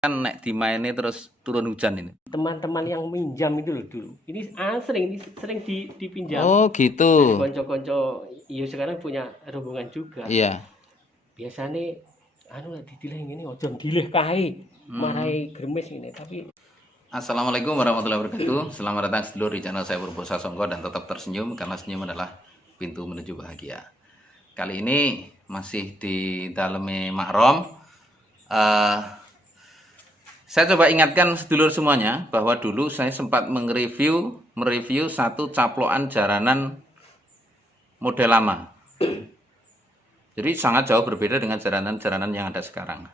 Kan nek dimainnya terus turun hujan ini. Teman-teman yang minjam itu loh dulu. Ini sering dipinjam. Oh gitu. Konco-konco iya sekarang punya rombongan juga. Iya. Biasanya anu didileh ngene ojo dileh kae. Marai gremes ini tapi Assalamualaikum warahmatullahi wabarakatuh. Selamat datang sedulur di channel saya Purbosa Songko dan tetap tersenyum karena senyum adalah pintu menuju bahagia. Kali ini masih di dalamnya Makrom. Saya coba ingatkan sedulur semuanya bahwa dulu saya sempat mereview satu caplokan jaranan model lama. Jadi sangat jauh berbeda dengan jaranan-jaranan yang ada sekarang.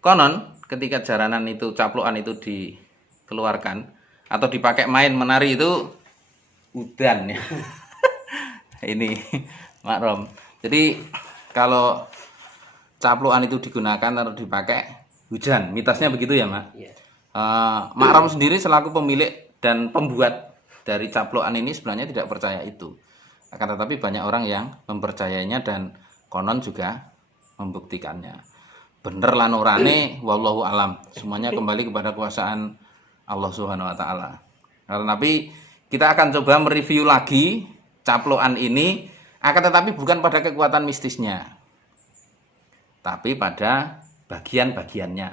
Konon ketika jaranan itu, caplokan itu dikeluarkan atau dipakai main menari itu udan ya. Ini Makrom. Jadi kalau caplokan itu digunakan atau dipakai hujan, mitosnya begitu ya, Mak? ya. Makrom sendiri selaku pemilik dan pembuat dari caplokan ini sebenarnya tidak percaya itu. Akan tetapi banyak orang yang mempercayainya dan konon juga membuktikannya. Bener lan orane wallahu alam. Semuanya kembali kepada kekuasaan Allah Subhanahu wa taala. Tapi kita akan coba mereview lagi caplokan ini, akan tetapi bukan pada kekuatan mistisnya. Tapi pada bagian-bagiannya.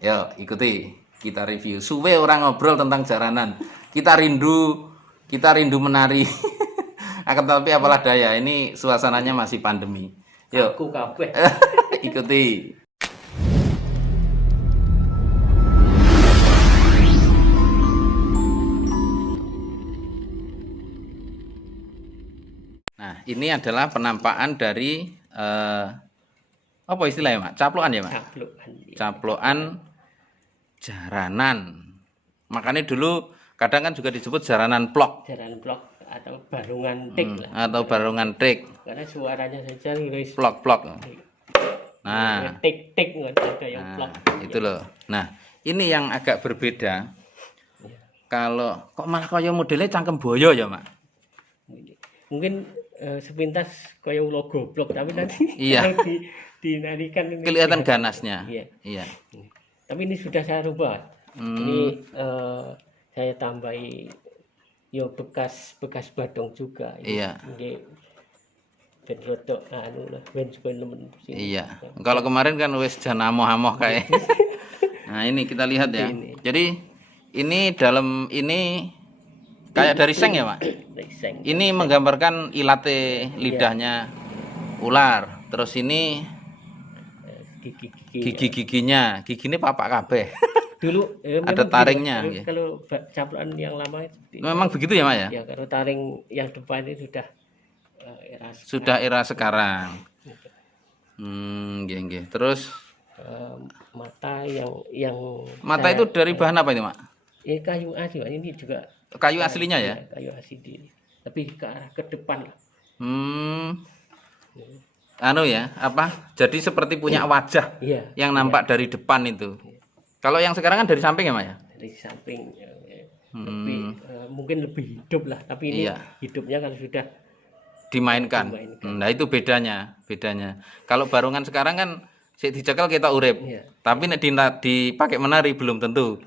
Yuk, ikuti kita review. Suwe orang ngobrol tentang jaranan. Kita rindu menari. Akan tetapi apalah daya, ini suasananya masih pandemi. Yuk. Aku kabeh. Ikuti. Nah, ini adalah penampakan dari apa istilahnya, Mak? Caplokan ya, Mak? Caplokan. Caplokan jaranan. Makanya dulu kadang kan juga disebut jaranan plok. Jaranan blok atau barungan tik lah. Atau barungan tik. Karena suaranya saja nulis Plok-plok. Nah, tik-tik nggak ada yang plok. itu loh. Nah, ini yang agak berbeda. Kalau kok malah kaya modelnya cangkem boyo ya, Mak? Mungkin sepintas kayak ulo goblok tapi nanti Iya. kalau dinarikan ini Kelihatan ganasnya. Iya. Iya. Tapi ini sudah saya rubah. Ini saya tambahi yo bekas badong juga. Iya. Ini ben rodok anu lah ben nemen sini. Iya. Kalau kemarin kan wis jan amoh-amoh kayak. Nah, ini kita lihat ya. Jadi ini dalam ini kayak dari seng ya, Pak? Dari seng. Ini menggambarkan ilate lidahnya ular. Terus ini gigi-giginya. Giginya papak kabeh. Dulu ada taringnya. Kalau caplokan yang lama seperti memang begitu ya, Mak ya? Ya, kalau taring yang depan ini sudah era sekarang. Nggih. Terus mata yang mata itu dari bahan apa ini, Mak? Ini kayu asli, Pak. Ini juga Kayu aslinya ya? Kayu asli ini. Tapi ke arah ke depan lah. Anu ya, apa? Jadi seperti punya wajah Iya. yang nampak dari depan itu. Kalau yang sekarang kan dari samping ya, Mak ya? Dari samping mungkin lebih hidup lah, tapi ini hidupnya kan sudah dimainkan. Nah, itu bedanya. Kalau barungan sekarang kan sik dicekel kita urip. Tapi nek dipakai menari belum tentu.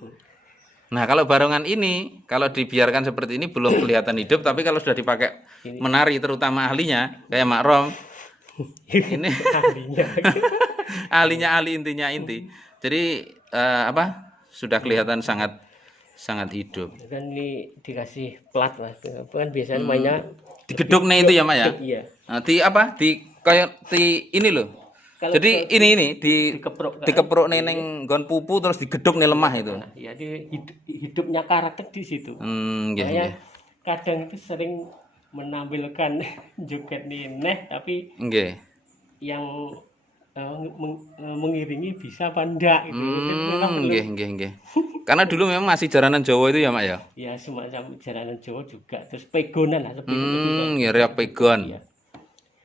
Nah, kalau barongan ini, kalau dibiarkan seperti ini belum kelihatan hidup, tapi kalau sudah dipakai menari, terutama ahlinya, kayak Makrom, ini ahlinya intinya inti. Jadi sudah kelihatan sangat hidup. Kan ini dikasih plat lah, kan biasanya mainnya digeduk nih itu ya, Mak ya? Iya. Nah, ini loh. Kalau jadi ini dikepruk neng nggon pupu terus digeduk nih lemah itu. Ya, hidupnya karakter di situ. Saya kadang itu sering menampilkan joget neh tapi yang mengiringi bisa apa enggak gitu. Nggih. Karena dulu memang masih jaranan Jawa itu ya, Mak ya? Ya, semacam jaranan Jawa juga. Terus pegonan lah seperti itu. Reok pegon. Ya.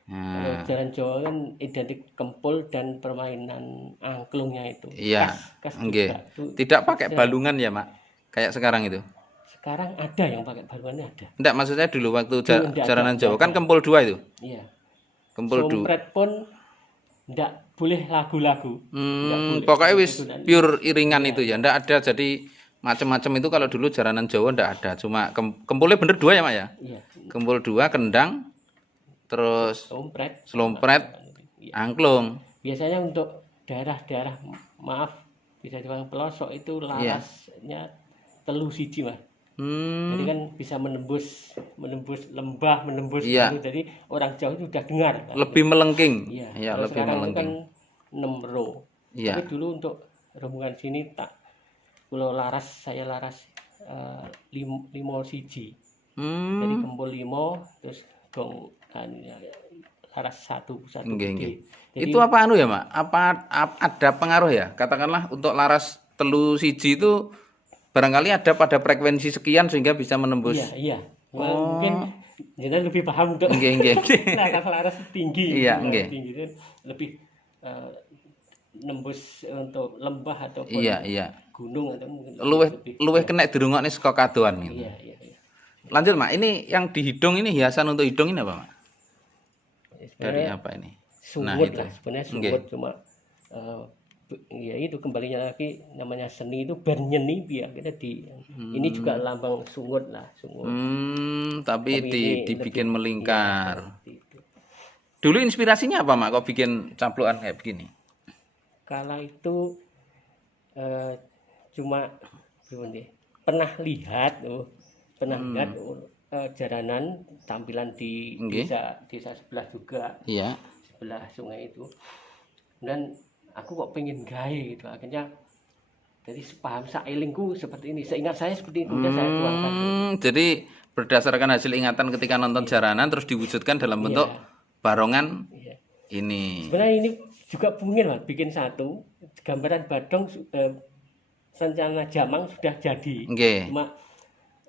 Kalau jalan Jawa kan identik kempul dan permainan angklungnya itu. Iya. Tidak pakai balungan ya, Mak? Kayak sekarang itu. Sekarang ada yang pakai balungannya ada. Enggak, maksudnya dulu waktu jaranan Jawa kan kempul dua itu. Iya. Kempul dua. Sompret pun ndak boleh lagu-lagu. Ndak boleh. Pokoknya wis Itu dan- pure iringan itu ya, ndak ada jadi macam-macam itu. Kalau dulu jaranan Jawa ndak ada, cuma kempulnya bener dua ya Mak ya, Iya, kempul dua, kendang, terus sompret. selompret, Iya. angklung. Biasanya untuk daerah-daerah, maaf, bisa dibilang pelosok itu Iya. larasnya telu siji Mas. Jadi Hmm, kan bisa menembus lembah, menembus Iya. itu. Jadi orang jauh itu sudah dengar. Kan? lebih melengking. Iya. Iya, Kalau lebih sekarang itu melengking. kan 6 row. Iya. Tapi dulu untuk rombongan sini tak, kalau laras saya laras limo siji. Jadi Hmm, kempul limo, terus gong laras satu nggih, gede. nggih. Jadi Itu apa anu ya, Mak? Ada pengaruh ya? Katakanlah untuk laras telu siji itu barangkali ada pada frekuensi sekian sehingga bisa menembus. iya. Oh. Mungkin jadi lebih paham untuk Nggih, nggih. laras tinggi. Iya, Laras nggih. tinggi itu lebih nembus untuk lembah ataupun Iya, iya. gunung atau mungkin Luweh kena dirungokne saka kadoan gitu. iya. Lanjut, Mak. Ini yang di hidung ini, hiasan untuk hidung ini apa, Mak? Dari Sebenarnya apa ini? sungut itu. lah, sebenarnya Nggih. sungut, cuma ya itu kembalinya lagi namanya seni itu bernyeni ya kita di ini juga lambang sungut lah, sungut. Tapi Tapi ini dibikin lebih- melingkar. iya, seperti itu. Dulu inspirasinya apa, Mak? Kok bikin caplukan kayak begini? Kala itu cuma gimana ya, pernah lihat jaranan tampilan di Nggih. desa sebelah juga, Iya. sebelah sungai itu, dan aku kok pengen gawe gitu, akhirnya jadi paham sailingku seperti ini, seingat saya seperti itu, kemudian saya tuangkan. Jadi berdasarkan hasil ingatan ketika nonton jaranan terus diwujudkan dalam bentuk barongan Iya. ini. Sebenarnya ini juga pengen lah bikin satu gambaran badong, rencana Jamang sudah jadi, Nggih. cuma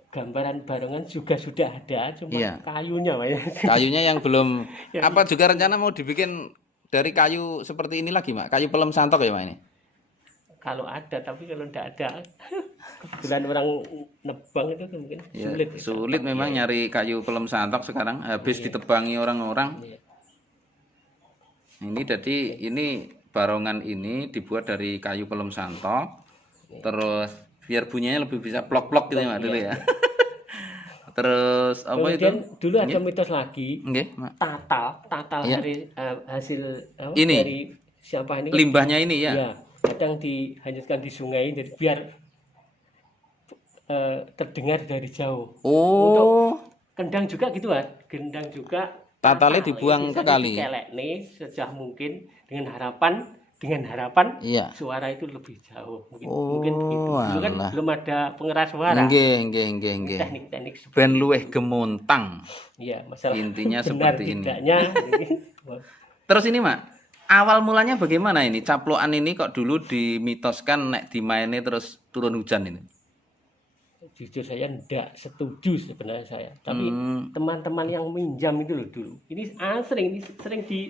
gambaran barongan juga sudah ada, cuma Iya. kayunya Pak ya. Kayunya yang belum apa juga rencana mau dibikin dari kayu seperti ini lagi, Mak. Kayu pelem santok ya, Mak ini. Kalau ada, tapi kalau tidak ada, kebetulan orang nebang itu mungkin Ya, sulit. sulit memang nyari kayu pelem santok sekarang, habis ditebangi orang-orang. Iya. Ini jadi ini barongan ini dibuat dari kayu pelem santok. Terus biar bunyinya lebih bisa plok-plok gitu ya, Mak, dulu ya. Terus apa itu? Kemudian dulu ada mitos lagi, Nggih, Mak. tatal Iya. dari hasil Ini. dari siapa ini? Limbahnya ini ya. Ya, kadang dihanyutkan di sungai, jadi biar terdengar dari jauh. Oh, Kendang juga gitu kan, gendang juga. Tatalnya tatal dibuang bisa ke kali. dikelekne sejauh mungkin dengan harapan iya. suara itu lebih jauh. Mungkin Oh, begitu. Dulu kan alah. belum ada pengeras suara. Nggih. Teknik-teknik Ben luweh gemontang. iya, masalah Intinya benar seperti ini. tidaknya. Terus ini, Mak, awal mulanya bagaimana ini? Caplokan ini kok dulu dimitoskan nek dimainnya terus turun hujan ini? Jujur saya tidak setuju sebenarnya saya. Tapi Hmm. teman-teman yang minjam itu loh dulu. Ini sering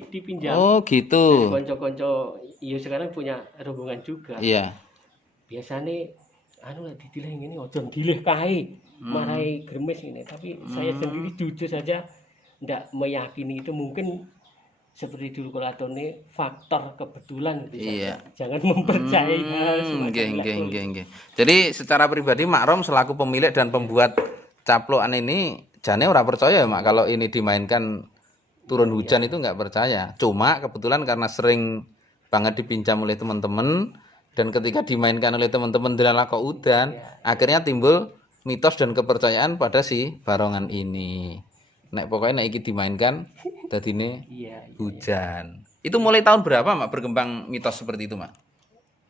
dipinjam. Oh, gitu. Konco-konco iya sekarang punya rombongan juga. Iya. Biasanya anu lek didilih ngene ojo dilih kae. Marai gremes ini. Tapi saya sendiri jujur saja tidak meyakini itu, mungkin seperti dulu Kolatone faktor kebetulan gitu Iya. saja. Jangan mempercayai hal semacam itu. Nggih. Jadi secara pribadi Mak Rom selaku pemilik dan pembuat caplokan ini jane ora percaya ya, Mak, kalau ini dimainkan turun hujan itu nggak percaya. Cuma kebetulan karena sering banget dipinjam oleh teman-teman dan ketika dimainkan oleh teman-teman dilala kok udan, akhirnya timbul mitos dan kepercayaan pada si barongan ini. Nek pokoknya nek iki dimainkan dadine Iya. hujan. Itu mulai tahun berapa, Mak, berkembang mitos seperti itu, Mak?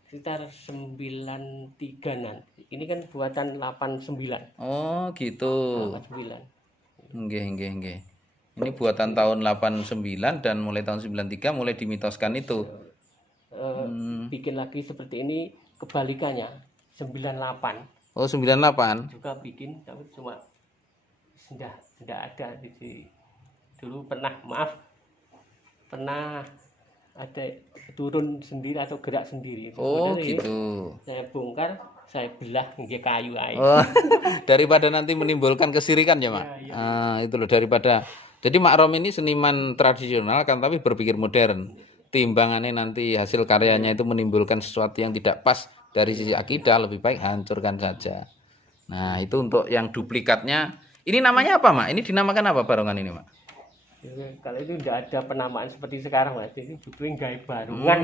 Sekitar 93 nanti. Ini kan buatan 89. Oh, gitu. 89. Nggih. Ini buatan tahun 89 dan mulai tahun 93 mulai dimitoskan itu. Bikin lagi seperti ini kebalikannya 98 Oh, 98. juga bikin, tapi cuma sudah tidak ada di dulu pernah ada turun sendiri atau gerak sendiri. Oh, Kemudian gitu. saya bongkar, saya belah nggih kayu ae. Oh, daripada nanti menimbulkan kesirikan ya, Mak. Iya. Itu loh daripada. Jadi Mak Rom ini seniman tradisional kan tapi berpikir modern. timbangannya nanti hasil karyanya itu menimbulkan sesuatu yang tidak pas dari sisi akidah, lebih baik hancurkan saja. Nah, itu untuk yang duplikatnya. Ini namanya apa, Mak? Ini dinamakan apa barongan ini, Mak? Kalau itu tidak ada penamaan seperti sekarang, Mas. Ini butuhin gawe barungan.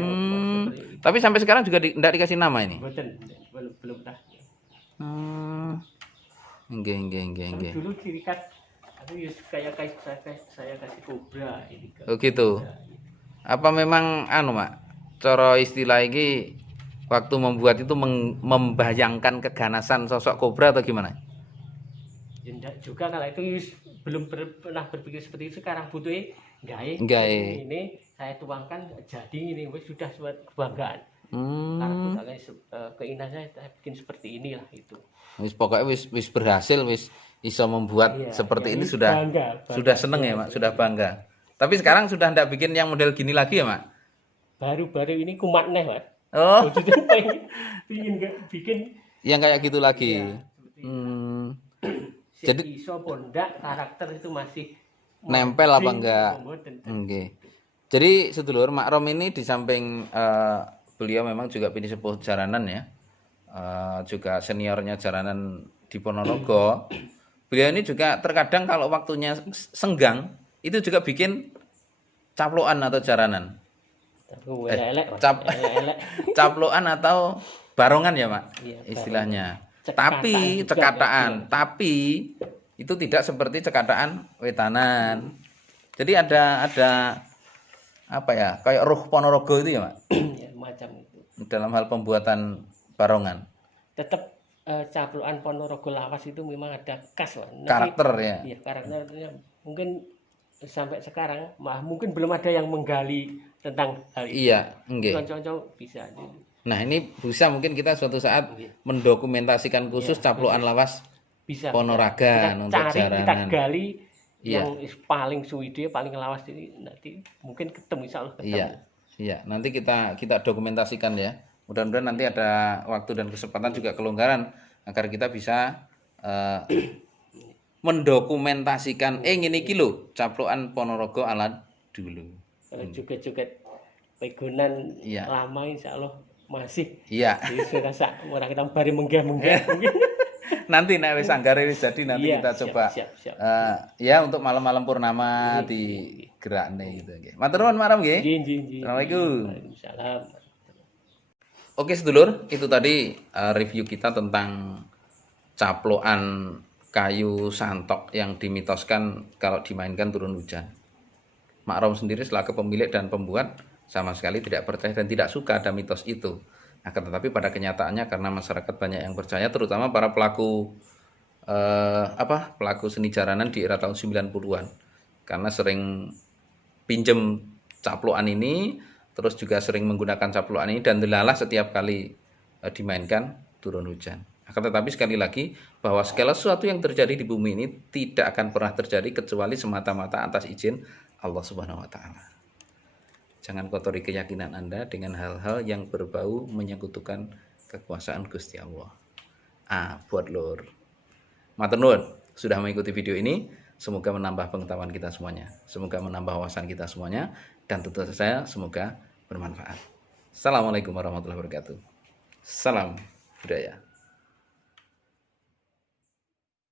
Tapi sampai sekarang juga tidak dikasih nama ini. Belum dah. Nggih. Dulu ciri khas itu kayak saya kasih kobra ini. Oh gitu. Apa memang Mak? Cara istilah ini waktu membuat itu membayangkan keganasan sosok kobra atau gimana? Ya, enggak juga kalau itu belum pernah berpikir seperti itu. Sekarang butuhnya gawe ini saya tuangkan jadi ini sudah suatu kebanggaan. Karena keinginan saya bikin seperti inilah itu. Pokoknya wis berhasil, wis iso membuat seperti ini sudah bangga seneng ya, Mak, sudah bangga. Tapi sekarang sudah ndak bikin yang model gini lagi ya, Mak? Baru-baru ini kumat nih, Mas. Oh. Ingin bikin yang kayak gitu lagi. Jadi iso pondak karakter itu masih nempel apa enggak? Oke. Jadi sedulur Mak Rom ini di samping beliau memang juga pini sepuh jaranan ya. Juga seniornya jaranan di Ponorogo. Beliau ini juga terkadang kalau waktunya senggang itu juga bikin caploan atau jaranan. Caploan atau barongan ya, Mak, istilahnya. Tapi cekataan, tapi itu tidak seperti cekataan wetanan. Jadi ada apa ya, kayak ruh Ponorogo itu ya, Mak. Ya, macam itu. Dalam hal pembuatan barongan. Tetap caploan Ponorogo lawas itu memang ada khas, Mak. Karakter ya. Iya, karakternya mungkin sampai sekarang mungkin belum ada yang menggali tentang hal itu. Iya, nggih. Contoh bisa. Nah, ini bisa mungkin kita suatu saat mendokumentasikan khusus caploan lawas bisa Ponoragan untuk jaranan. Kita gali yang paling suwide, paling lawas ini nanti mungkin ketemu, insyaallah ketemu. Iya, nanti kita dokumentasikan ya. Mudah-mudahan nanti ada waktu dan kesempatan juga kelonggaran agar kita bisa mendokumentasikan ngene iki lho caplokan Ponorogo ala dulu. Kalau joget-joget pegonan lama insyaallah masih. Iya. Jadi rasa ora kita bari menggah-menggah. Nanti nek wis anggare wis jadi nanti kita coba siap. Ya untuk malam-malam purnama di gerakne gitu nggih. Matur nuwun Mak Rom nggih. Nggih. Assalamualaikum. Waalaikumsalam. Oke sedulur, itu tadi review kita tentang caplokan kayu santok yang dimitoskan kalau dimainkan turun hujan. Mak Rom sendiri selaku pemilik dan pembuat sama sekali tidak percaya dan tidak suka ada mitos itu. Akan tetapi pada kenyataannya karena masyarakat banyak yang percaya, terutama para pelaku pelaku seni jaranan di era tahun 90-an. Karena sering pinjem caplokan ini, terus juga sering menggunakan caplokan ini dan delalah setiap kali dimainkan turun hujan. Akan tetapi sekali lagi bahwa segala sesuatu yang terjadi di bumi ini tidak akan pernah terjadi kecuali semata-mata atas izin Allah Subhanahu wa taala. Jangan kotori keyakinan Anda dengan hal-hal yang berbau menyekutukan kekuasaan Gusti Allah. Buat lur. Matur nuwun sudah mengikuti video ini. Semoga menambah pengetahuan kita semuanya. Semoga menambah wawasan kita semuanya. Dan tentu saja semoga bermanfaat. Assalamualaikum warahmatullahi wabarakatuh. Salam budaya.